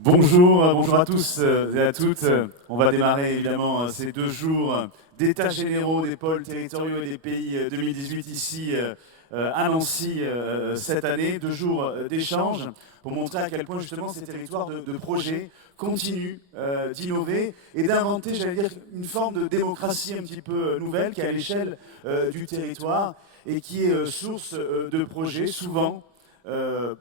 Bonjour à tous et à toutes. On va démarrer évidemment ces 2 jours d'états généraux des pôles territoriaux et des pays 2018 ici à Nancy cette année. 2 jours d'échanges pour montrer à quel point justement ces territoires de projets continuent d'innover et d'inventer, j'allais dire, une forme de démocratie un petit peu nouvelle qui est à l'échelle du territoire et qui est source de projets souvent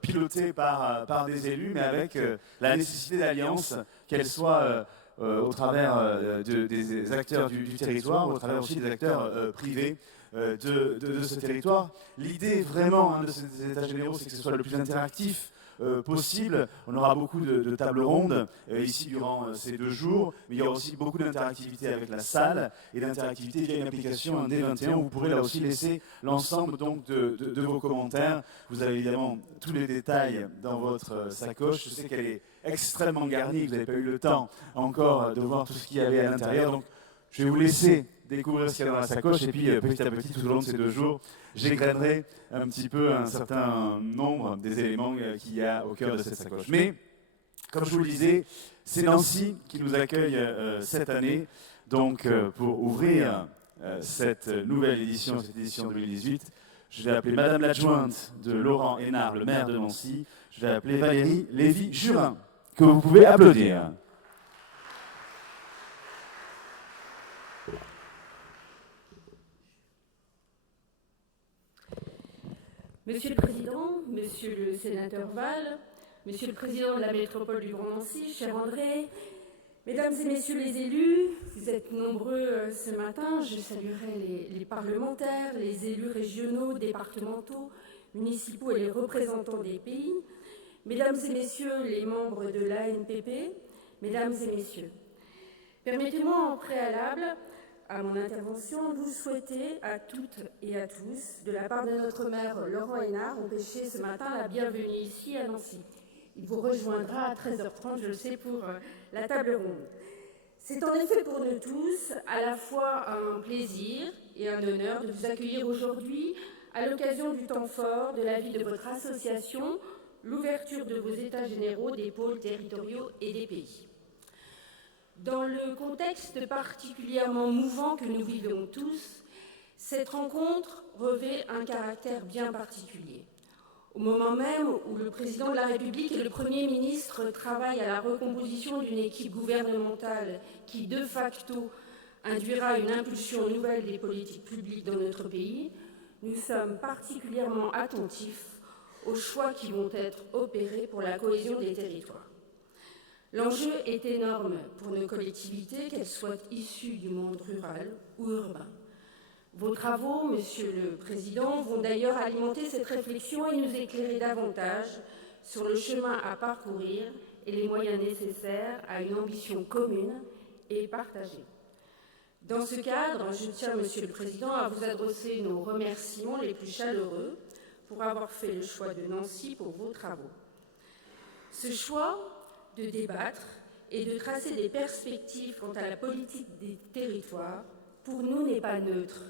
pilotée par des élus, mais avec la nécessité d'alliance, qu'elle soit au travers des acteurs du territoire, au travers aussi des acteurs privés de ce territoire. L'idée vraiment de ces états généraux, c'est que ce soit le plus interactif possible. On aura beaucoup de tables rondes ici durant ces 2 jours, mais il y aura aussi beaucoup d'interactivité avec la salle et d'interactivité via une application, un D21, où vous pourrez là aussi laisser l'ensemble donc de vos commentaires. Vous avez évidemment tous les détails dans votre sacoche. Je sais qu'elle est extrêmement garnie, vous n'avez pas eu le temps encore de voir tout ce qu'il y avait à l'intérieur. Donc je vais vous laisser découvrir ce qu'il y a dans la sacoche et puis petit à petit, tout au long de ces 2 jours, j'égrainerai un petit peu un certain nombre des éléments qu'il y a au cœur de cette sacoche. Mais, comme je vous le disais, c'est Nancy qui nous accueille cette année, donc pour ouvrir cette nouvelle édition, cette édition 2018, je vais appeler Madame l'adjointe de Laurent Hénard, le maire de Nancy, je vais appeler Valérie Lévy-Jurin, que vous pouvez applaudir. Monsieur le Président, Monsieur le Sénateur Val, Monsieur le Président de la métropole du Grand Nancy, cher André, Mesdames et Messieurs les élus, vous êtes nombreux ce matin. Je saluerai les parlementaires, les élus régionaux, départementaux, municipaux et les représentants des pays, Mesdames et Messieurs les membres de l'ANPP, Mesdames et Messieurs. Permettez-moi en préalable à mon intervention, vous souhaiter à toutes et à tous, de la part de notre maire Laurent Hénard, empêché ce matin la bienvenue ici à Nancy. Il vous rejoindra à 13h30, je le sais, pour la table ronde. C'est en effet pour nous tous à la fois un plaisir et un honneur de vous accueillir aujourd'hui à l'occasion du temps fort de la vie de votre association, l'ouverture de vos états généraux des pôles territoriaux et des pays. Dans le contexte particulièrement mouvant que nous vivons tous, cette rencontre revêt un caractère bien particulier. Au moment même où le président de la République et le Premier ministre travaillent à la recomposition d'une équipe gouvernementale qui, de facto, induira une impulsion nouvelle des politiques publiques dans notre pays, nous sommes particulièrement attentifs aux choix qui vont être opérés pour la cohésion des territoires. L'enjeu est énorme pour nos collectivités, qu'elles soient issues du monde rural ou urbain. Vos travaux, Monsieur le Président, vont d'ailleurs alimenter cette réflexion et nous éclairer davantage sur le chemin à parcourir et les moyens nécessaires à une ambition commune et partagée. Dans ce cadre, je tiens, Monsieur le Président, à vous adresser nos remerciements les plus chaleureux pour avoir fait le choix de Nancy pour vos travaux. Ce choix de débattre et de tracer des perspectives quant à la politique des territoires, pour nous, n'est pas neutre,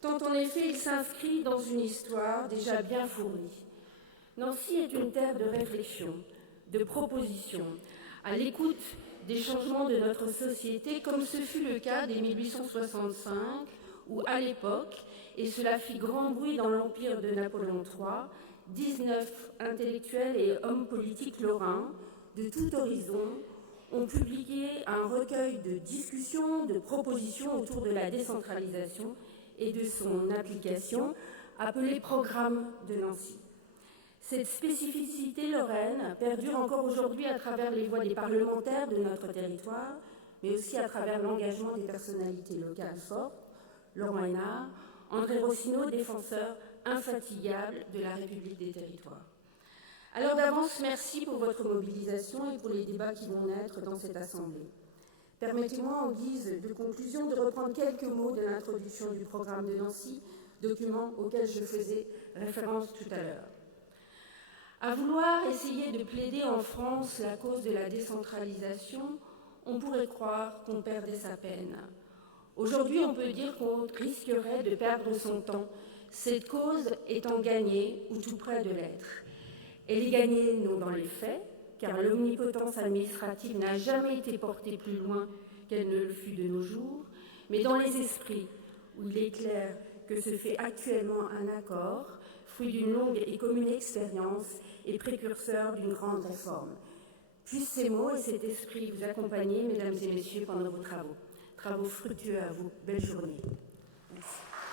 tant en effet il s'inscrit dans une histoire déjà bien fournie. Nancy est une terre de réflexion, de proposition, à l'écoute des changements de notre société, comme ce fut le cas dès 1865, où à l'époque, et cela fit grand bruit dans l'empire de Napoléon III, 19 intellectuels et hommes politiques lorrains, de tout horizon, ont publié un recueil de discussions, de propositions autour de la décentralisation et de son application, appelé Programme de Nancy. Cette spécificité lorraine perdure encore aujourd'hui à travers les voix des parlementaires de notre territoire, mais aussi à travers l'engagement des personnalités locales fortes, Laurent Hénard, André Rossineau, défenseur infatigable de la République des territoires. Alors d'avance, merci pour votre mobilisation et pour les débats qui vont naître dans cette Assemblée. Permettez-moi, en guise de conclusion, de reprendre quelques mots de l'introduction du programme de Nancy, document auquel je faisais référence tout à l'heure. À vouloir essayer de plaider en France la cause de la décentralisation, on pourrait croire qu'on perdait sa peine. Aujourd'hui, on peut dire qu'on risquerait de perdre son temps, cette cause étant gagnée ou tout près de l'être. Elle est gagnée non dans les faits, car l'omnipotence administrative n'a jamais été portée plus loin qu'elle ne le fut de nos jours, mais dans les esprits, où il est clair que se fait actuellement un accord, fruit d'une longue et commune expérience et précurseur d'une grande réforme. Puissent ces mots et cet esprit vous accompagner, mesdames et messieurs, pendant vos travaux. Travaux fructueux à vous. Belle journée.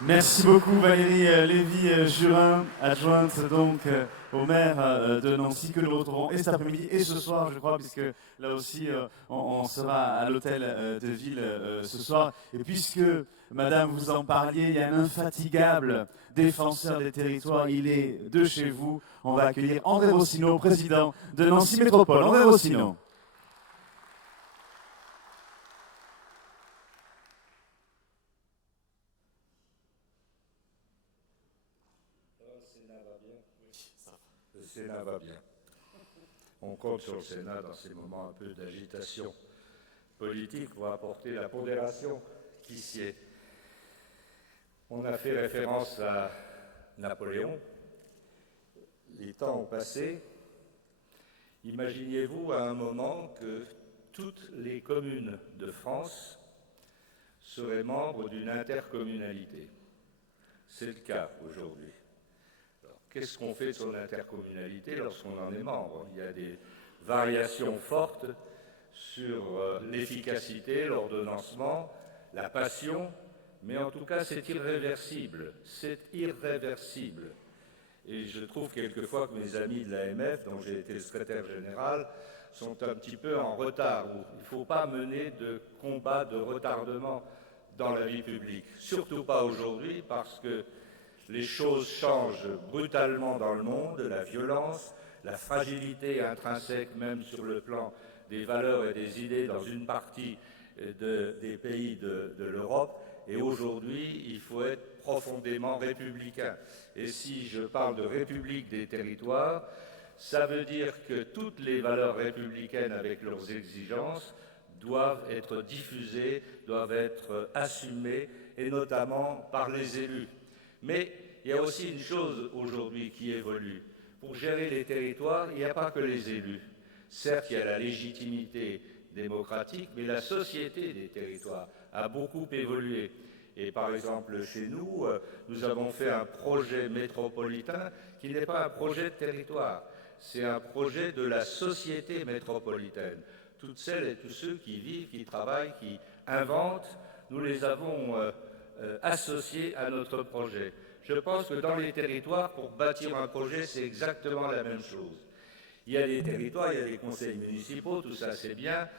Merci beaucoup Valérie Lévy-Jurin, adjointe donc au maire de Nancy, que nous retrouvons et cet après-midi et ce soir, je crois, puisque là aussi on sera à l'hôtel de ville ce soir. Et puisque, madame, vous en parliez, il y a un infatigable défenseur des territoires, il est de chez vous. On va accueillir André Rossino, président de Nancy Métropole. André Rossino. Le Sénat va bien. On compte sur le Sénat dans ces moments un peu d'agitation politique pour apporter la pondération qui sied. On a fait référence à Napoléon. Les temps ont passé. Imaginiez-vous à un moment que toutes les communes de France seraient membres d'une intercommunalité. C'est le cas aujourd'hui. Qu'est-ce qu'on fait de son intercommunalité lorsqu'on en est membre? Il y a des variations fortes sur l'efficacité, l'ordonnancement, la passion, mais en tout cas c'est irréversible. C'est irréversible. Et je trouve quelquefois que mes amis de l'AMF, dont j'ai été le secrétaire général, sont un petit peu en retard. Il ne faut pas mener de combat de retardement dans la vie publique. Surtout pas aujourd'hui, parce que les choses changent brutalement dans le monde, la violence, la fragilité intrinsèque même sur le plan des valeurs et des idées dans une partie des pays de l'Europe. Et aujourd'hui, il faut être profondément républicain. Et si je parle de république des territoires, ça veut dire que toutes les valeurs républicaines avec leurs exigences doivent être diffusées, doivent être assumées, et notamment par les élus. Mais il y a aussi une chose aujourd'hui qui évolue. Pour gérer les territoires, il n'y a pas que les élus. Certes, il y a la légitimité démocratique, mais la société des territoires a beaucoup évolué. Et par exemple, chez nous, nous avons fait un projet métropolitain qui n'est pas un projet de territoire, c'est un projet de la société métropolitaine. Toutes celles et tous ceux qui vivent, qui travaillent, qui inventent, nous les avons associés à notre projet. Je pense que dans les territoires, pour bâtir un projet, c'est exactement la même chose. Il y a des territoires, il y a des conseils municipaux, tout ça c'est bien.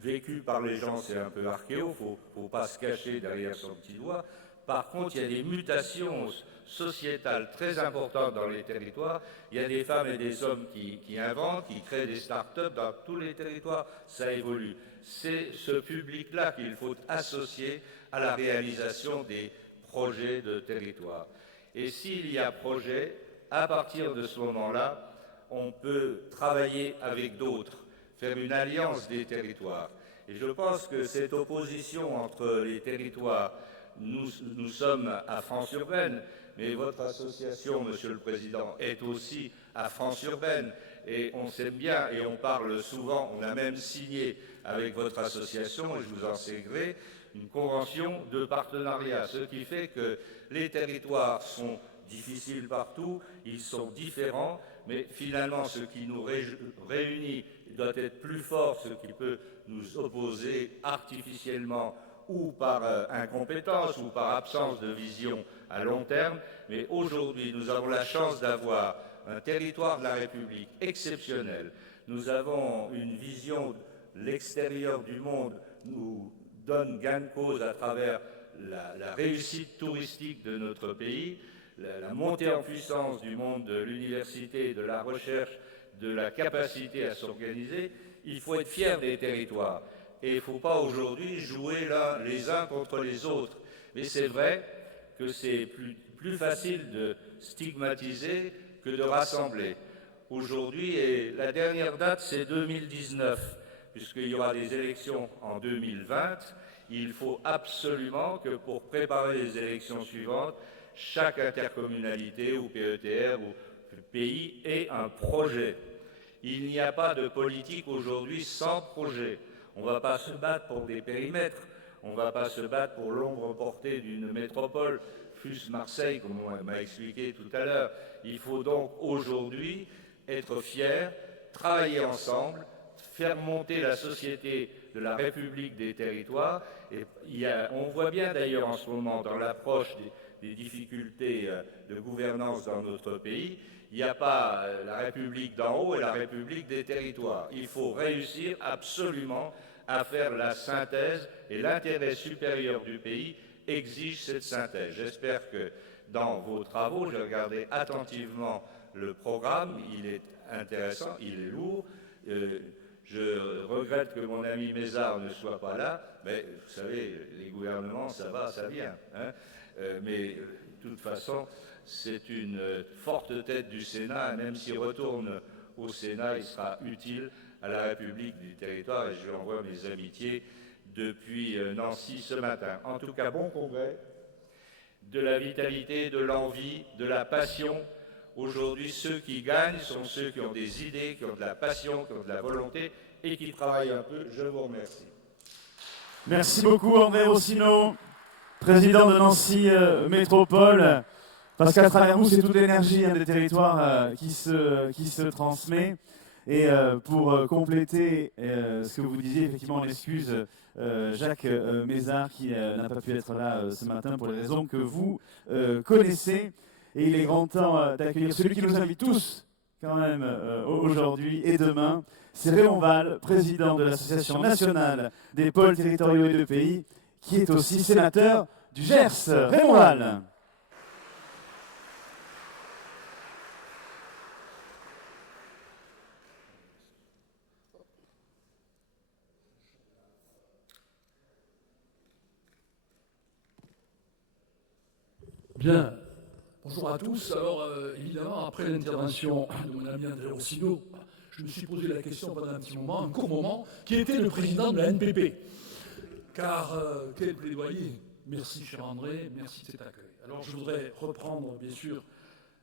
Vécu par les gens, c'est un peu archéo, il ne faut pas se cacher derrière son petit doigt. Par contre, il y a des mutations sociétales très importantes dans les territoires. Il y a des femmes et des hommes qui inventent, qui créent des start-up dans tous les territoires, ça évolue. C'est ce public-là qu'il faut associer à la réalisation des projets de territoire. Et s'il y a projet, à partir de ce moment-là, on peut travailler avec d'autres, faire une alliance des territoires. Et je pense que cette opposition entre les territoires, nous sommes à France urbaine, mais votre association, Monsieur le Président, est aussi à France urbaine. Et on s'aime bien et on parle souvent, on a même signé avec votre association, et je vous en sais gré, une convention de partenariat, ce qui fait que les territoires sont difficiles partout, ils sont différents, mais finalement ce qui nous réunit doit être plus fort, ce qui peut nous opposer artificiellement ou par incompétence ou par absence de vision à long terme. Mais aujourd'hui, nous avons la chance d'avoir un territoire de la République exceptionnel. Nous avons une vision, l'extérieur du monde nous donne gain de cause à travers la réussite touristique de notre pays, la montée en puissance du monde de l'université, de la recherche, de la capacité à s'organiser. Il faut être fier des territoires. Et il ne faut pas aujourd'hui jouer les uns contre les autres. Mais c'est vrai que c'est plus facile de stigmatiser que de rassembler. Aujourd'hui, et la dernière date, c'est 2019, puisqu'il y aura des élections en 2020. Il faut absolument que pour préparer les élections suivantes, chaque intercommunalité ou PETR ou pays ait un projet. Il n'y a pas de politique aujourd'hui sans projet. On ne va pas se battre pour des périmètres, on ne va pas se battre pour l'ombre portée d'une métropole, fût-ce Marseille, comme on m'a expliqué tout à l'heure. Il faut donc aujourd'hui être fiers, travailler ensemble, faire monter la société de la République des territoires. Et on voit bien d'ailleurs en ce moment dans l'approche des difficultés de gouvernance dans notre pays, il n'y a pas la République d'en haut et la République des territoires. Il faut réussir absolument à faire la synthèse et l'intérêt supérieur du pays exige cette synthèse. J'espère que dans vos travaux, j'ai regardé attentivement le programme, il est intéressant, il est lourd. Je regrette que mon ami Mézard ne soit pas là, mais vous savez, les gouvernements, ça va, ça vient. Hein, mais de toute façon, c'est une forte tête du Sénat, et même s'il retourne au Sénat, il sera utile à la République du territoire, et je lui envoie mes amitiés depuis Nancy ce matin. En tout cas, bon congrès, de la vitalité, de l'envie, de la passion. Aujourd'hui, ceux qui gagnent sont ceux qui ont des idées, qui ont de la passion, qui ont de la volonté et qui travaillent un peu. Je vous remercie. Merci beaucoup André Rossino, président de Nancy Métropole, parce qu'à travers vous, c'est toute l'énergie des territoires qui se transmet. Et pour compléter ce que vous disiez, effectivement, on excuse Jacques Mézard qui n'a pas pu être là ce matin pour les raisons que vous connaissez. Et il est grand temps d'accueillir celui qui nous invite tous, quand même, aujourd'hui et demain. C'est Raymond Vall, président de l'Association nationale des pôles territoriaux et de pays, qui est aussi sénateur du Gers. Raymond Vall. Bien. Bonjour à tous. Alors, évidemment, après l'intervention de mon ami André Rossino, je me suis posé la question pendant un petit moment, un court moment, qui était le président de la NPP. Car, quel plaidoyer. Merci, cher André, merci de cet accueil. Alors, je voudrais reprendre, bien sûr,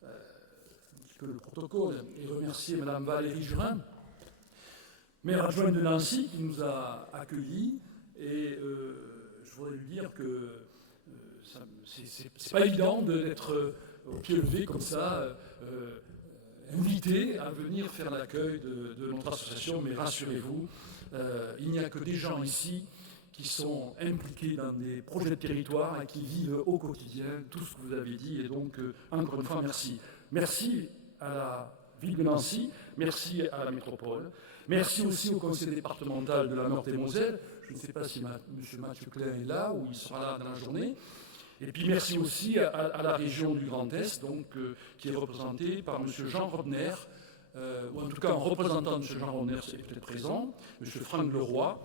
un petit peu le protocole et remercier Mme Valérie Jurin, maire adjointe de Nancy, qui nous a accueillis. Et je voudrais lui dire que c'est pas évident d'être au pied levé comme ça, invité à venir faire l'accueil de notre association, mais rassurez-vous, il n'y a que des gens ici qui sont impliqués dans des projets de territoire et qui vivent au quotidien tout ce que vous avez dit. Et donc, encore une fois, merci. Merci à la ville de Nancy, merci à la métropole, merci aussi au conseil départemental de la Meurthe-et-Moselle. Je ne sais pas si M. Mathieu Klein est là ou il sera là dans la journée. Et puis merci aussi à la région du Grand Est, donc, qui est représentée par M. Jean Robner, ou en tout cas un représentant de M. Jean Robner est peut-être présent, M. Franck Leroy.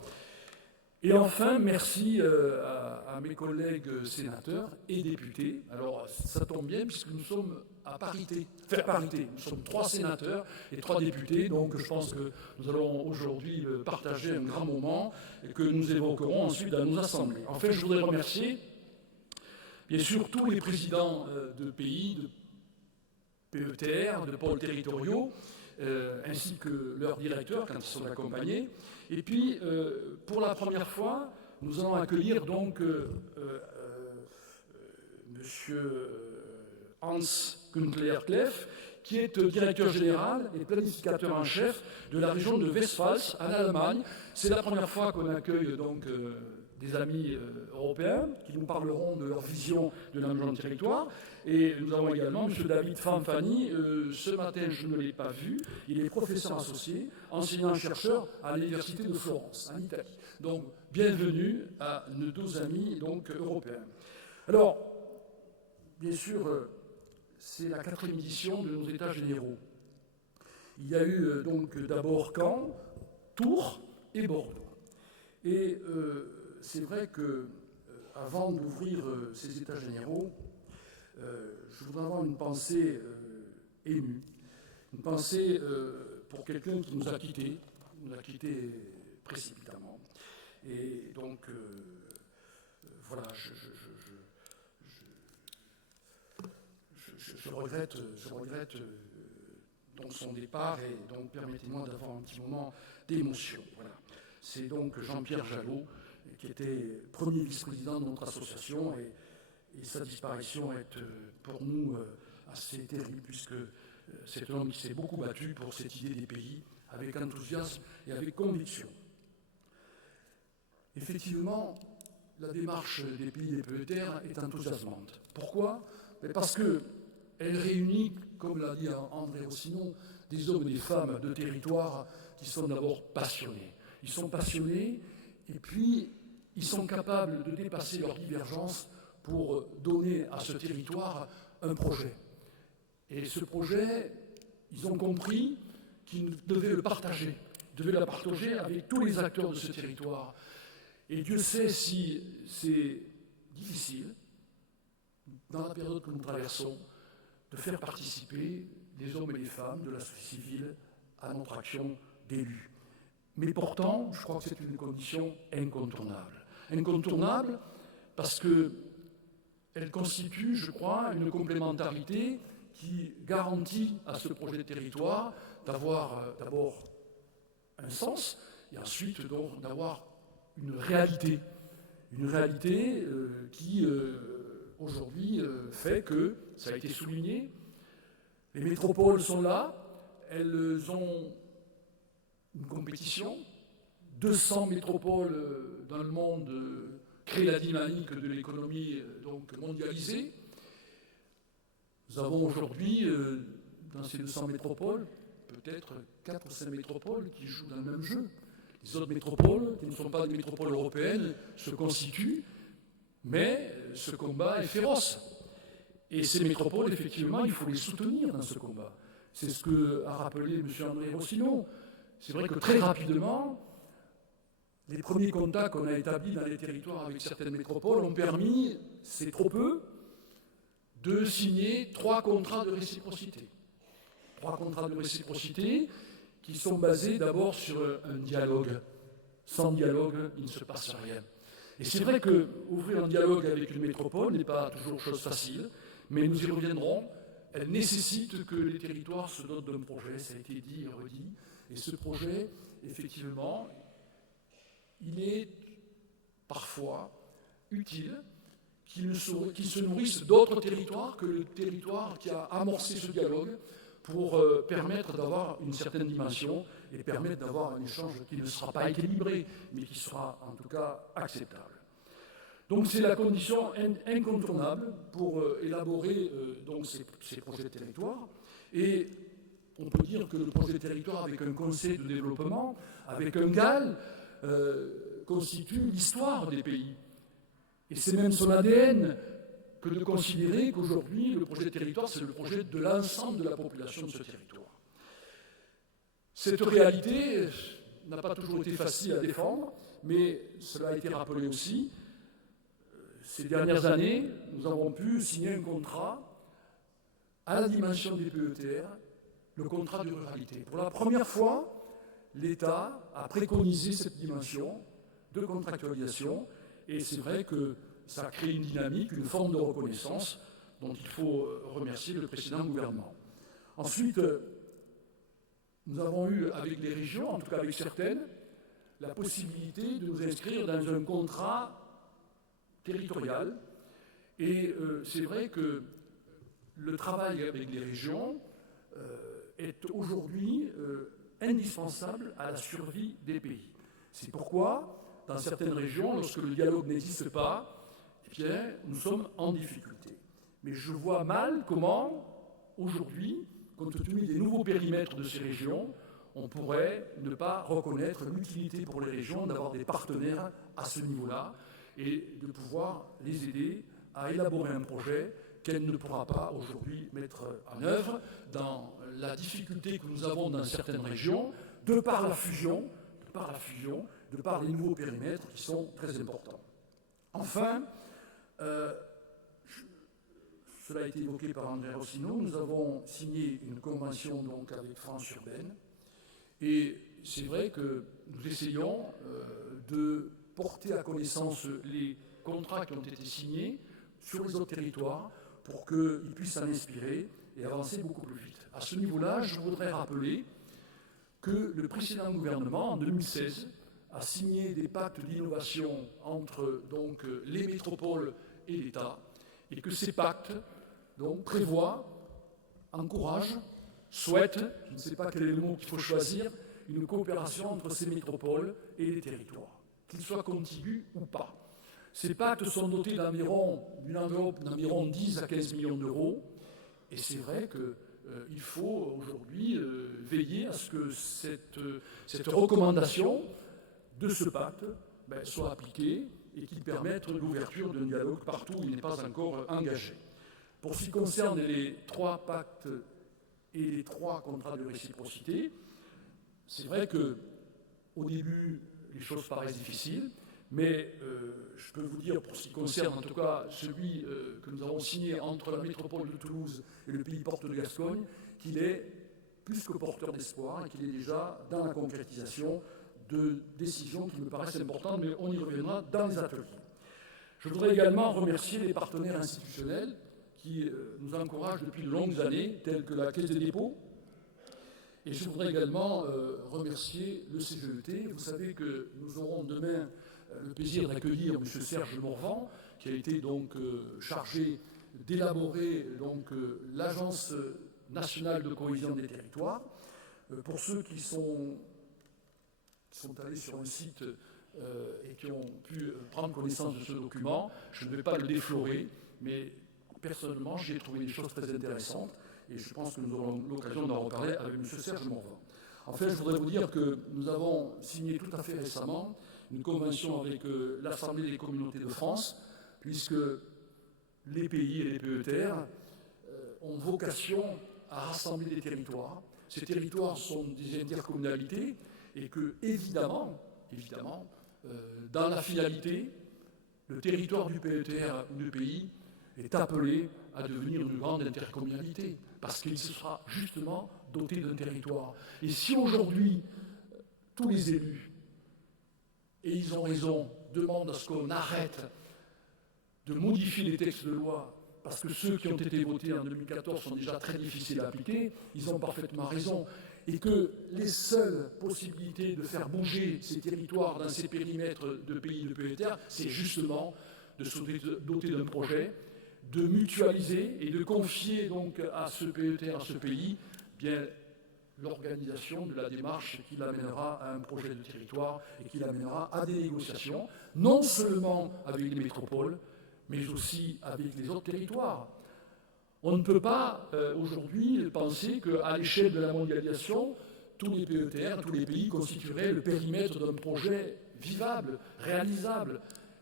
Et enfin, merci à mes collègues sénateurs et députés. Alors ça tombe bien puisque nous sommes à parité. Enfin, parité. Nous sommes 3 sénateurs et 3 députés, donc je pense que nous allons aujourd'hui partager un grand moment et que nous évoquerons ensuite dans nos assemblées. Enfin, je voudrais remercier bien sûr tous les présidents de pays, de PETR, de pôles territoriaux, ainsi que leurs directeurs quand ils sont accompagnés. Et puis, pour la première fois, nous allons accueillir donc Monsieur Hans Günther-Kleff, qui est directeur général et planificateur en chef de la région de Westphalie en Allemagne. C'est la première fois qu'on accueille donc des amis européens qui nous parleront de leur vision de l'aménagement du territoire. Et nous avons également M. David Fanfani. Ce matin, je ne l'ai pas vu. Il est professeur associé, enseignant-chercheur à l'Université de Florence, en Italie. Donc, bienvenue à nos 2 amis donc, européens. Alors, bien sûr, c'est la 4e édition de nos États généraux. Il y a eu donc d'abord Caen, Tours et Bordeaux. Et c'est vrai que avant d'ouvrir ces États généraux, je voudrais avoir une pensée émue, une pensée pour quelqu'un qui nous a quittés précipitamment. Et donc, voilà, je regrette donc son départ, et donc permettez-moi d'avoir un petit moment d'émotion. Voilà. C'est donc Jean-Pierre Jalot, qui était premier vice-président de notre association, et sa disparition est pour nous assez terrible, puisque c'est un homme qui s'est beaucoup battu pour cette idée des pays, avec enthousiasme et avec conviction. Effectivement, la démarche des pays des PETR est enthousiasmante. Pourquoi ? Parce qu'elle réunit, comme l'a dit André Rossinon, des hommes et des femmes de territoire qui sont d'abord passionnés. Ils sont passionnés et puis ils sont capables de dépasser leurs divergences pour donner à ce territoire un projet. Et ce projet, ils ont compris qu'ils devaient le partager, avec tous les acteurs de ce territoire. Et Dieu sait si c'est difficile, dans la période que nous traversons, de faire participer les hommes et les femmes de la société civile à notre action d'élus. Mais pourtant, je crois que c'est une condition incontournable. Incontournable parce qu'elle constitue, je crois, une complémentarité qui garantit à ce projet de territoire d'avoir d'abord un sens et ensuite donc d'avoir une réalité qui aujourd'hui fait que, ça a été souligné, les métropoles sont là, elles ont une compétition, 200 métropoles dans le monde créent la dynamique de l'économie donc mondialisée. Nous avons aujourd'hui, dans ces 200 métropoles, peut-être 4 ou 5 métropoles qui jouent dans le même jeu. Les autres métropoles, qui ne sont pas des métropoles européennes, se constituent, mais ce combat est féroce. Et ces métropoles, effectivement, il faut les soutenir dans ce combat. C'est ce qu'a rappelé M. André Rossinon. C'est vrai que très rapidement, les premiers contacts qu'on a établis dans les territoires avec certaines métropoles ont permis, c'est trop peu, de signer 3 contrats de réciprocité. 3 contrats de réciprocité qui sont basés d'abord sur un dialogue. Sans dialogue, il ne se passe rien. Et c'est vrai qu'ouvrir un dialogue avec une métropole n'est pas toujours chose facile, mais nous y reviendrons. Elle nécessite que les territoires se dotent d'un projet, ça a été dit et redit. Et ce projet, effectivement, il est parfois utile qu'il se nourrisse d'autres territoires que le territoire qui a amorcé ce dialogue pour permettre d'avoir une certaine dimension et permettre d'avoir un échange qui ne sera pas équilibré, mais qui sera en tout cas acceptable. Donc c'est la condition incontournable pour élaborer donc ces projets de territoire. Et on peut dire que le projet de territoire avec un conseil de développement, avec un GAL, constitue l'histoire des pays. Et c'est même son ADN que de considérer qu'aujourd'hui, le projet de territoire, c'est le projet de l'ensemble de la population de ce territoire. Cette réalité n'a pas toujours été facile à défendre, mais cela a été rappelé aussi. Ces dernières années, nous avons pu signer un contrat à la dimension des PETR, le contrat de ruralité. Pour la première fois, l'État a préconisé cette dimension de contractualisation, et c'est vrai que ça crée une dynamique, une forme de reconnaissance dont il faut remercier le précédent gouvernement. Ensuite, nous avons eu avec les régions, en tout cas avec certaines, la possibilité de nous inscrire dans un contrat territorial. Et c'est vrai que le travail avec les régions est aujourd'hui indispensable à la survie des pays. C'est pourquoi, dans certaines régions, lorsque le dialogue n'existe pas, eh bien, nous sommes en difficulté. Mais je vois mal comment, aujourd'hui, compte tenu des nouveaux périmètres de ces régions, on pourrait ne pas reconnaître l'utilité pour les régions d'avoir des partenaires à ce niveau-là et de pouvoir les aider à élaborer un projet qu'elle ne pourra pas aujourd'hui mettre en œuvre dans la difficulté que nous avons dans certaines régions, de par la fusion, de par les nouveaux périmètres qui sont très importants. Enfin, cela a été évoqué par André Rossinon, nous avons signé une convention donc avec France Urbaine, et c'est vrai que nous essayons de porter à connaissance les contrats qui ont été signés sur les autres territoires pour qu'ils puissent s'en inspirer et avancer beaucoup plus vite. À ce niveau-là, je voudrais rappeler que le précédent gouvernement, en 2016, a signé des pactes d'innovation entre donc, les métropoles et l'État, et que ces pactes donc, prévoient, encouragent, souhaitent, je ne sais pas quel est le mot qu'il faut choisir, une coopération entre ces métropoles et les territoires, qu'ils soient contigus ou pas. Ces pactes sont dotés d'une enveloppe d'environ 10 à 15 millions d'euros, et c'est vrai qu'il faut aujourd'hui veiller à ce que cette recommandation de ce pacte soit appliquée et qu'il permette l'ouverture d'un dialogue partout où il n'est pas encore engagé. Pour ce qui concerne les 3 pactes et les 3 contrats de réciprocité, c'est vrai qu'au début, les choses paraissent difficiles, mais je peux vous dire, pour ce qui concerne en tout cas celui que nous avons signé entre la métropole de Toulouse et le pays Porte de Gascogne, qu'il est plus que porteur d'espoir et qu'il est déjà dans la concrétisation de décisions qui me paraissent importantes, mais on y reviendra dans les ateliers. Je voudrais également remercier les partenaires institutionnels qui nous encouragent depuis de longues années, tels que la Caisse des dépôts, et je voudrais également remercier le CGET. Vous savez que nous aurons demain le plaisir d'accueillir M. Serge Morvan, qui a été donc chargé d'élaborer l'Agence nationale de cohésion des territoires. Pour ceux qui sont allés sur un site et qui ont pu prendre connaissance de ce document, je ne vais pas le déflorer, mais personnellement, j'ai trouvé des choses très intéressantes et je pense que nous aurons l'occasion d'en reparler avec M. Serge Morvan. Enfin, je voudrais vous dire que nous avons signé tout à fait récemment une convention avec l'Assemblée des communautés de France, puisque les pays et les PETR ont vocation à rassembler des territoires. Ces territoires sont des intercommunalités et que, évidemment, dans la finalité, le territoire du PETR ou du pays est appelé à devenir une grande intercommunalité, parce qu'il se sera justement doté d'un territoire. Et si aujourd'hui, tous les élus, et ils ont raison, demandent à ce qu'on arrête de modifier les textes de loi, parce que ceux qui ont été votés en 2014 sont déjà très difficiles à appliquer, ils ont parfaitement raison, et que les seules possibilités de faire bouger ces territoires dans ces périmètres de pays de PETR, c'est justement de se doter d'un projet, de mutualiser et de confier donc à ce PETR, à ce pays, bien l'organisation de la démarche qui l'amènera à un projet de territoire et qui l'amènera à des négociations, non seulement avec les métropoles, mais aussi avec les autres territoires. On ne peut pas aujourd'hui penser qu'à l'échelle de la mondialisation, tous les PETR, tous les pays constitueraient le périmètre d'un projet vivable, réalisable.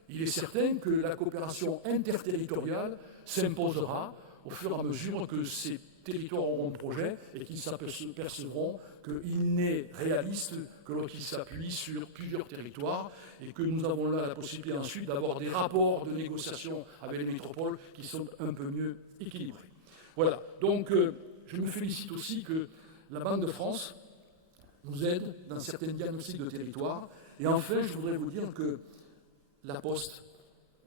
Il est certain que la coopération interterritoriale s'imposera au fur et à mesure que ces territoires auront un projet et qu'ils s'apercevront qu'il n'est réaliste que lorsqu'ils s'appuient sur plusieurs territoires et que nous avons là la possibilité ensuite d'avoir des rapports de négociation avec les métropoles qui sont un peu mieux équilibrés. Voilà, donc je me félicite aussi que la Banque de France nous aide dans certains diagnostics de territoire. Et enfin, je voudrais vous dire que la Poste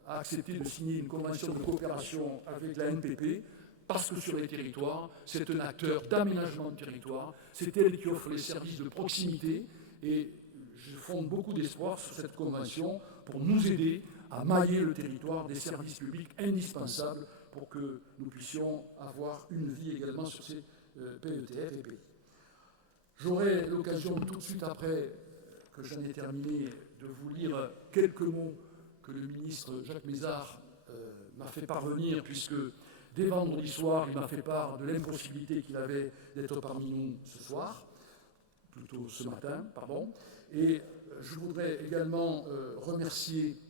a accepté de signer une convention de coopération avec la NPP parce que sur les territoires, c'est un acteur d'aménagement du territoire, c'est elle qui offre les services de proximité et je fonde beaucoup d'espoir sur cette convention pour nous aider à mailler le territoire des services publics indispensables pour que nous puissions avoir une vie également sur ces PETR et pays. J'aurai l'occasion tout de suite après que j'en ai terminé de vous lire quelques mots que le ministre Jacques Mézard m'a fait parvenir, puisque dès vendredi soir, il m'a fait part de l'impossibilité qu'il avait d'être parmi nous ce soir, plutôt ce matin, pardon. Et je voudrais également remercier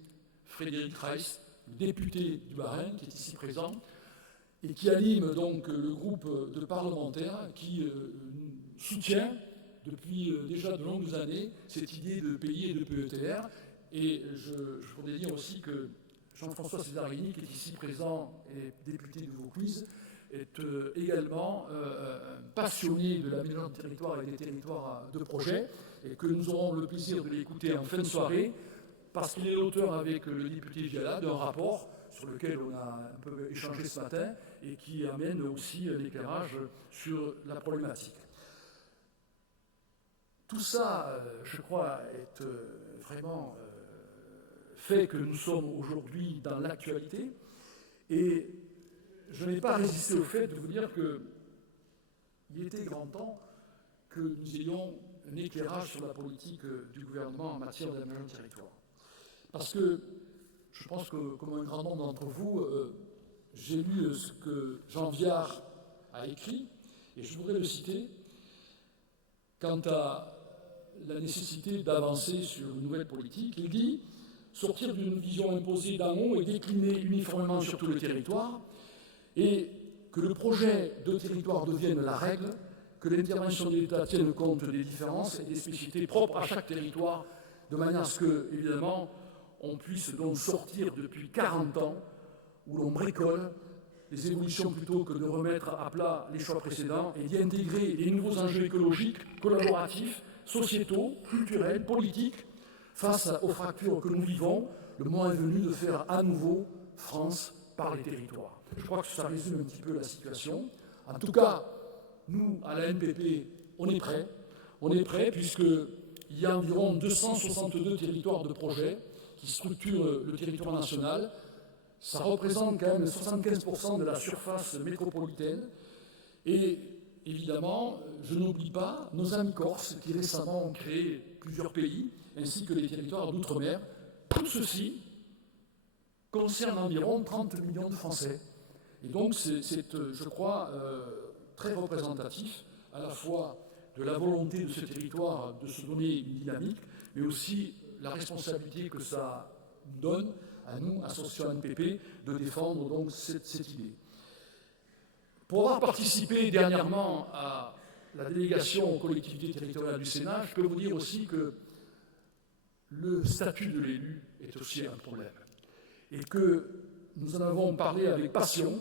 Frédéric Reiss, député du Bas-Rhin, qui est ici présent, et qui anime donc le groupe de parlementaires qui soutient depuis déjà de longues années cette idée de pays et de PETR. Et je voudrais dire aussi que Jean-François Césarini, qui est ici présent et député de Vaucluse, est également passionné de l'aménagement du territoire et des territoires de projet, et que nous aurons le plaisir de l'écouter en fin de soirée, parce qu'il est l'auteur avec le député Viala d'un rapport sur lequel on a un peu échangé ce matin, et qui amène aussi un éclairage sur la problématique. Tout ça, je crois, est vraiment fait que nous sommes aujourd'hui dans l'actualité, et je n'ai pas résisté au fait de vous dire qu'il était grand temps que nous ayons un éclairage sur la politique du gouvernement en matière d'aménagement du territoire. Parce que je pense que, comme un grand nombre d'entre vous, j'ai lu ce que Jean Viard a écrit, et je voudrais le citer, quant à la nécessité d'avancer sur une nouvelle politique. Il dit « Sortir d'une vision imposée d'en haut et décliner uniformément sur tout le territoire, et que le projet de territoire devienne la règle, que l'intervention de l'État tienne compte des différences et des spécificités propres à chaque territoire, de manière à ce que, évidemment, on puisse donc sortir depuis 40 ans où l'on bricole les évolutions plutôt que de remettre à plat les choix précédents et d'y intégrer les nouveaux enjeux écologiques, collaboratifs, sociétaux, culturels, politiques. Face aux fractures que nous vivons, le moment est venu de faire à nouveau France par les territoires. Je crois que ça résume un petit peu la situation. En tout cas, nous, à la NPP, on est prêts. On est prêts puisqu'il y a environ 262 territoires de projet qui structurent le territoire national. Ça représente quand même 75% de la surface métropolitaine. Et évidemment, je n'oublie pas nos amis corses qui récemment ont créé plusieurs pays, ainsi que les territoires d'outre-mer. Tout ceci concerne environ 30 millions de Français. Et donc, c'est je crois, très représentatif à la fois de la volonté de ce territoire de se donner une dynamique, mais aussi la responsabilité que ça donne à nous, associations NPP, de défendre donc cette idée. Pour avoir participé dernièrement à la délégation aux collectivités territoriales du Sénat, je peux vous dire aussi que le statut de l'élu est aussi un problème. Et que nous en avons parlé avec passion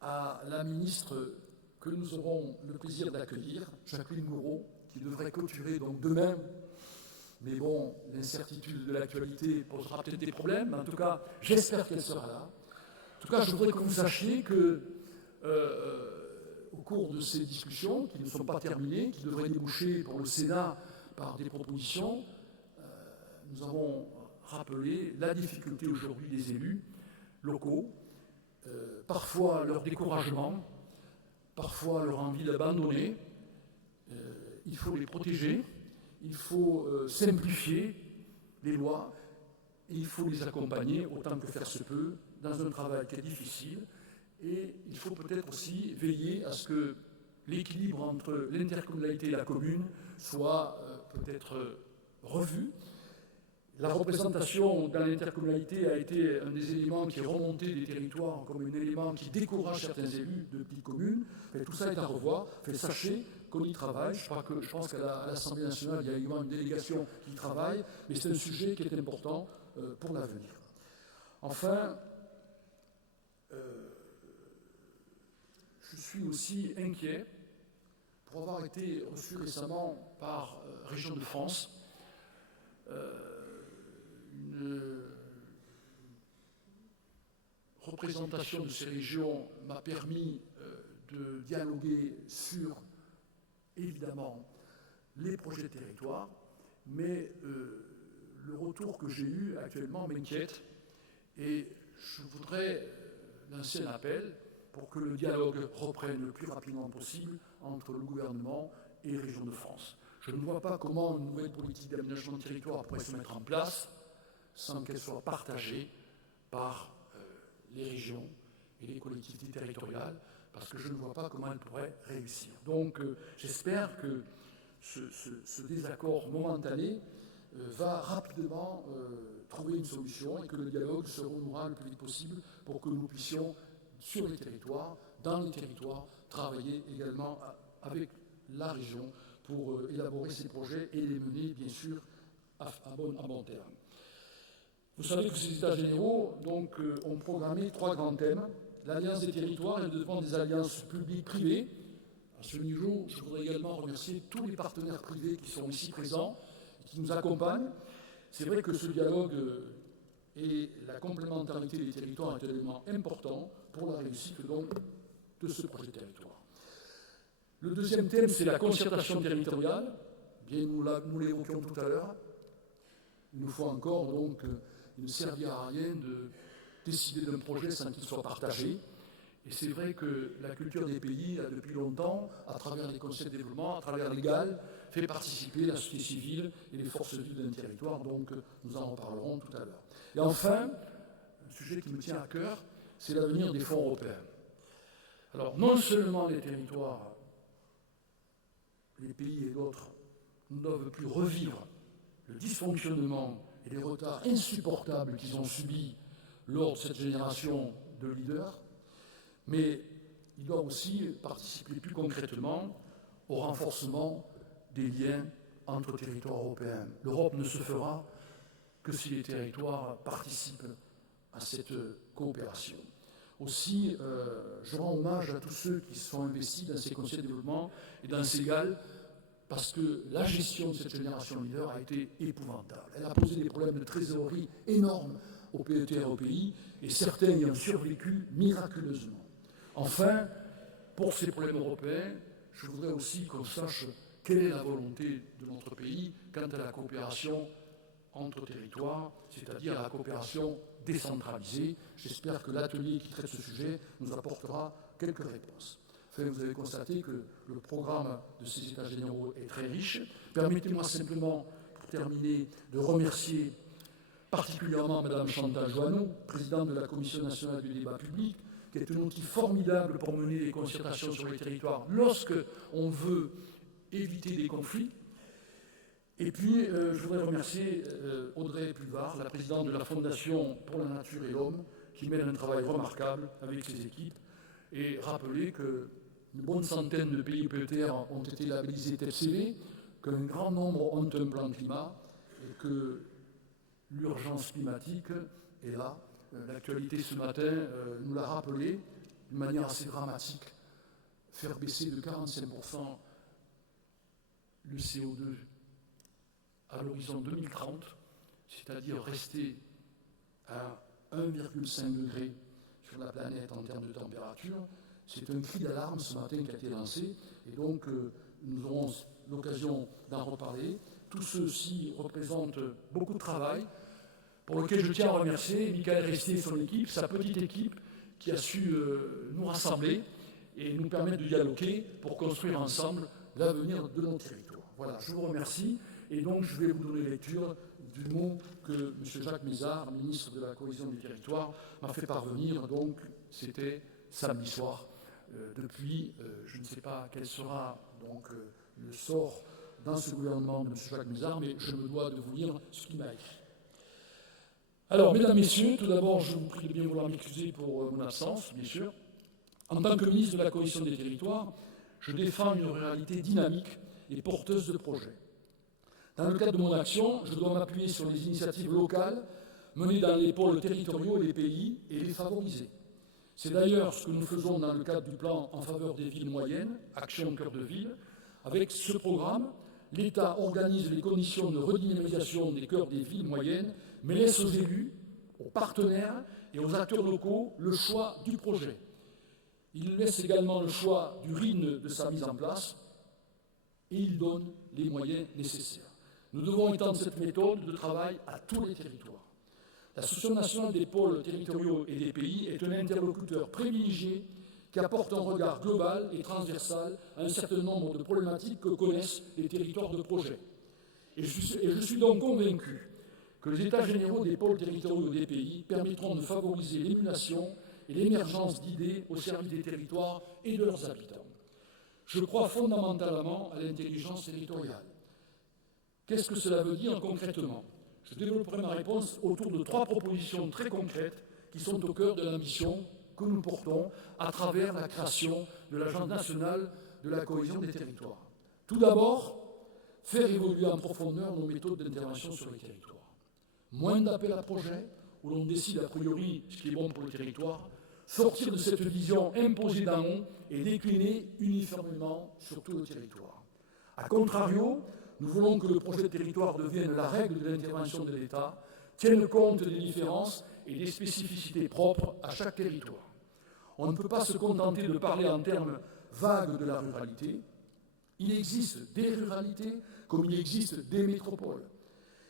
à la ministre que nous aurons le plaisir d'accueillir, Jacqueline Gouraud, qui devrait clôturer donc demain. Mais bon, l'incertitude de l'actualité posera peut-être des problèmes. Mais en tout cas, j'espère qu'elle sera là. En tout cas, je voudrais que vous sachiez que, au cours de ces discussions, qui ne sont pas terminées, qui devraient déboucher pour le Sénat par des propositions, nous avons rappelé la difficulté aujourd'hui des élus locaux, parfois leur découragement, parfois leur envie d'abandonner. Il faut les protéger. Il faut simplifier les lois, et il faut les accompagner autant que faire se peut dans un travail qui est difficile. Et il faut peut-être aussi veiller à ce que l'équilibre entre l'intercommunalité et la commune soit peut-être revu. La représentation dans l'intercommunalité a été un des éléments qui est remonté des territoires comme un élément qui décourage certains élus de petites communes. Et tout ça est à revoir. Sachez qu'on y travaille. Je pense qu'à l'Assemblée nationale, il y a également une délégation qui travaille, mais c'est un sujet qui est important pour l'avenir. Enfin, je suis aussi inquiet pour avoir été reçu récemment par Région de France. Une représentation de ces régions m'a permis de dialoguer sur, évidemment, les projets de territoire, mais le retour que j'ai eu actuellement m'inquiète et je voudrais lancer un appel pour que le dialogue reprenne le plus rapidement possible entre le gouvernement et les régions de France. Je ne vois pas comment une nouvelle politique d'aménagement de territoire pourrait se mettre en place sans qu'elle soit partagée par les régions et les collectivités territoriales, parce que je ne vois pas comment elle pourrait réussir. Donc j'espère que ce désaccord momentané va rapidement trouver une solution et que le dialogue se renouera le plus vite possible pour que nous puissions, sur les territoires, dans les territoires, travailler également avec la région pour élaborer ces projets et les mener, bien sûr, à bon terme. Vous savez que ces États généraux donc, ont programmé 3 grands thèmes. L'alliance des territoires et le développement des alliances publiques-privées. À ce niveau, je voudrais également remercier tous les partenaires privés qui sont ici présents, qui nous accompagnent. C'est vrai que ce dialogue et la complémentarité des territoires est un élément important pour la réussite donc, de ce projet de territoire. Le deuxième thème, c'est la concertation territoriale. Bien, nous l'évoquions tout à l'heure. Il nous faut encore, donc, il ne servira à rien de décider d'un projet sans qu'il soit partagé. Et c'est vrai que la culture des pays, là, depuis longtemps, à travers les conseils de développement, à travers l'EGAL, fait participer la société civile et les forces vives d'un territoire, donc nous en reparlerons tout à l'heure. Et enfin, un sujet qui me tient à cœur, c'est l'avenir des fonds européens. Alors, non seulement les territoires, les pays et d'autres, ne doivent plus revivre le dysfonctionnement et les retards insupportables qu'ils ont subis lors de cette génération de leaders, mais il doit aussi participer plus concrètement au renforcement des liens entre territoires européens. L'Europe ne se fera que si les territoires participent à cette coopération. Aussi, je rends hommage à tous ceux qui se sont investis dans ces conseils de développement et dans ces GAL, parce que la gestion de cette génération leader a été épouvantable. Elle a posé des problèmes de trésorerie énormes aux PET et aux pays, et certains y ont survécu miraculeusement. Enfin, pour ces problèmes européens, je voudrais aussi qu'on sache quelle est la volonté de notre pays quant à la coopération entre territoires, c'est-à-dire à la coopération décentralisée. J'espère que l'atelier qui traite ce sujet nous apportera quelques réponses. Enfin, vous avez constaté que le programme de ces États généraux est très riche. Permettez-moi simplement, pour terminer, de remercier particulièrement Mme Chantal Joanneau, présidente de la Commission nationale du débat public, qui est un outil formidable pour mener les concertations sur les territoires lorsqu'on veut éviter des conflits. Et puis, je voudrais remercier Audrey Pulvar, la présidente de la Fondation pour la Nature et l'Homme, qui mène un travail remarquable avec ses équipes, et rappeler qu'une bonne centaine de pays PETR ont été labellisés TEPCV, qu'un grand nombre ont un plan climat, et que l'urgence climatique est là. L'actualité ce matin nous l'a rappelé d'une manière assez dramatique. Faire baisser de 45% le CO2 à l'horizon 2030, c'est-à-dire rester à 1,5 degré sur la planète en termes de température, c'est un cri d'alarme ce matin qui a été lancé, et donc nous aurons l'occasion d'en reparler. Tout ceci représente beaucoup de travail, pour lequel je tiens à remercier Michael Resté et son équipe, sa petite équipe, qui a su nous rassembler et nous permettre de dialoguer pour construire ensemble l'avenir de nos territoires. Voilà, je vous remercie, et donc je vais vous donner lecture du mot que M. Jacques Mézard, ministre de la Cohésion des Territoires, m'a fait parvenir, donc c'était samedi soir. Depuis, je ne sais pas quel sera donc le sort dans ce gouvernement de M. Jacques Mézard, mais je me dois de vous lire ce qu'il m'a écrit. Alors, mesdames, messieurs, tout d'abord, je vous prie de bien vouloir m'excuser pour mon absence, bien sûr. En tant que ministre de la Cohésion des Territoires, je défends une ruralité dynamique et porteuse de projets. Dans le cadre de mon action, je dois m'appuyer sur les initiatives locales menées dans les pôles territoriaux et les pays et les favoriser. C'est d'ailleurs ce que nous faisons dans le cadre du plan en faveur des villes moyennes, Action Cœur de Ville. Avec ce programme, l'État organise les conditions de redynamisation des cœurs des villes moyennes, mais laisse aux élus, aux partenaires et aux acteurs locaux le choix du projet. Il laisse également le choix du rythme de sa mise en place et il donne les moyens nécessaires. Nous devons étendre cette méthode de travail à tous les territoires. L'Association nationale des pôles territoriaux et des pays est un interlocuteur privilégié qui apporte un regard global et transversal à un certain nombre de problématiques que connaissent les territoires de projet. Et je suis donc convaincu que les états généraux des pôles territoriaux des pays permettront de favoriser l'émulation et l'émergence d'idées au service des territoires et de leurs habitants. Je crois fondamentalement à l'intelligence territoriale. Qu'est-ce que cela veut dire concrètement ? Je développerai ma réponse autour de 3 propositions très concrètes qui sont au cœur de l'ambition que nous portons à travers la création de l'Agence nationale de la cohésion des territoires. Tout d'abord, faire évoluer en profondeur nos méthodes d'intervention sur les territoires. Moins d'appels à projets, où l'on décide a priori ce qui est bon pour le territoire, sortir de cette vision imposée d'en haut et décliner uniformément sur tout le territoire. A contrario, nous voulons que le projet de territoire devienne la règle de l'intervention de l'État, tiennent compte des différences et des spécificités propres à chaque territoire. On ne peut pas se contenter de parler en termes vagues de la ruralité. Il existe des ruralités comme il existe des métropoles.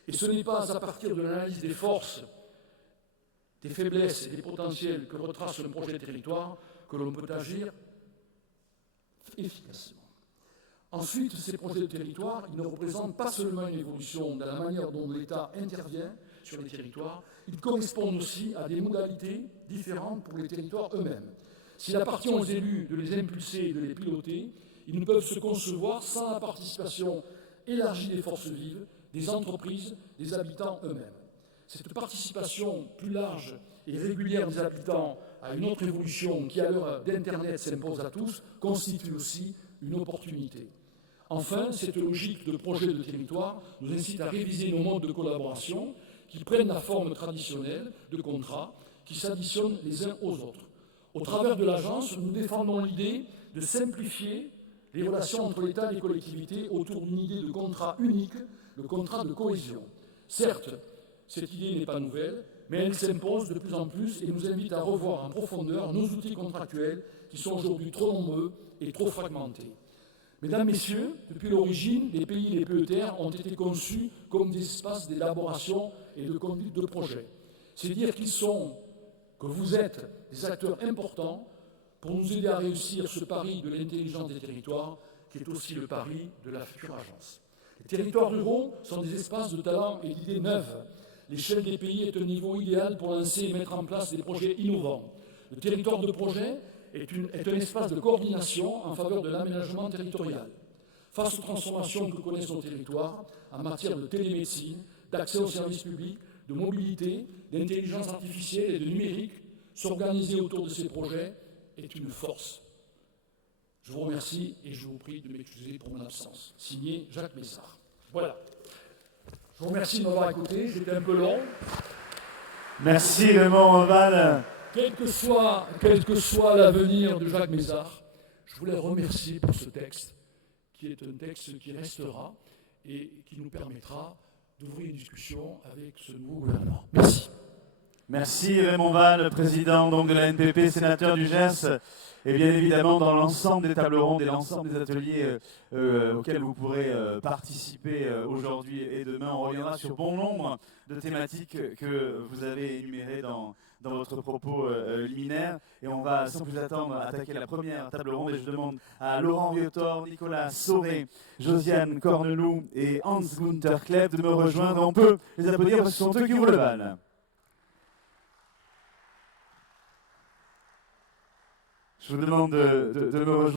Et ce n'est pas à partir de l'analyse des forces, des faiblesses et des potentiels que retrace un projet de territoire que l'on peut agir efficacement. Ensuite, ces projets de territoire, ils ne représentent pas seulement une évolution dans la manière dont l'État intervient sur les territoires, ils correspondent aussi à des modalités différentes pour les territoires eux-mêmes. S'il appartient aux élus de les impulser et de les piloter, ils ne peuvent se concevoir sans la participation élargie des forces vives, des entreprises, des habitants eux-mêmes. Cette participation plus large et régulière des habitants à une autre évolution qui, à l'heure d'Internet, s'impose à tous, constitue aussi une opportunité. Enfin, cette logique de projet de territoire nous incite à réviser nos modes de collaboration qui prennent la forme traditionnelle de contrats qui s'additionnent les uns aux autres. Au travers de l'agence, nous défendons l'idée de simplifier les relations entre l'État et les collectivités autour d'une idée de contrat unique, le contrat de cohésion. Certes, cette idée n'est pas nouvelle, mais elle s'impose de plus en plus et nous invite à revoir en profondeur nos outils contractuels qui sont aujourd'hui trop nombreux et trop fragmentés. Mesdames, Messieurs, depuis l'origine, les pays et les PETR ont été conçus comme des espaces d'élaboration et de conduite de projets. C'est dire que vous êtes des acteurs importants pour nous aider à réussir ce pari de l'intelligence des territoires, qui est aussi le pari de la future agence. Les territoires ruraux sont des espaces de talent et d'idées neuves. L'échelle des pays est un niveau idéal pour lancer et mettre en place des projets innovants. Le territoire de projet est un espace de coordination en faveur de l'aménagement territorial. Face aux transformations que connaissent nos territoires en matière de télémédecine, d'accès aux services publics, de mobilité, d'intelligence artificielle et de numérique, s'organiser autour de ces projets est une force. Je vous remercie et je vous prie de m'excuser pour mon absence. Signé Jacques Mézard. Voilà. Je vous remercie de m'avoir écouté, j'étais un peu long. Merci Raymond Oval. Quel que soit l'avenir de Jacques Mézard, je voulais remercier pour ce texte, qui est un texte qui restera et qui nous permettra d'ouvrir une discussion avec ce nouveau gouvernement. Merci. Merci Raymond Val, président donc, de la NPP, sénateur du Gers, et bien évidemment dans l'ensemble des tables rondes et l'ensemble des ateliers auxquels vous pourrez participer aujourd'hui et demain. On reviendra sur bon nombre de thématiques que vous avez énumérées dans votre propos liminaire. Et on va sans plus attendre attaquer la première table ronde. Et je demande à Laurent Riotor, Nicolas Sauré, Josiane Corneloup et Hans-Günther Kleeb de me rejoindre. On peut les applaudir parce que ce sont eux qui ouvrent le bal. Je vous demande de me rejoindre.